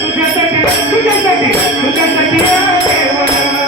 तुझ्यासाठी तुझ्यासाठी तुझ्यासाठी देवना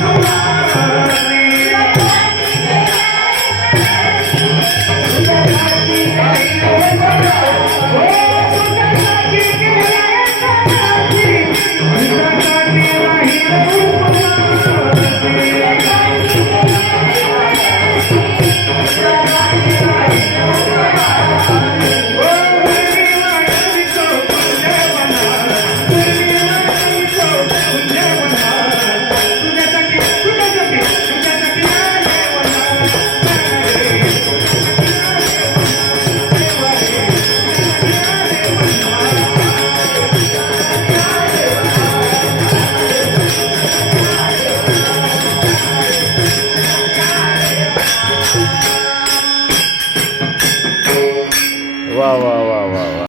Thank. वा वा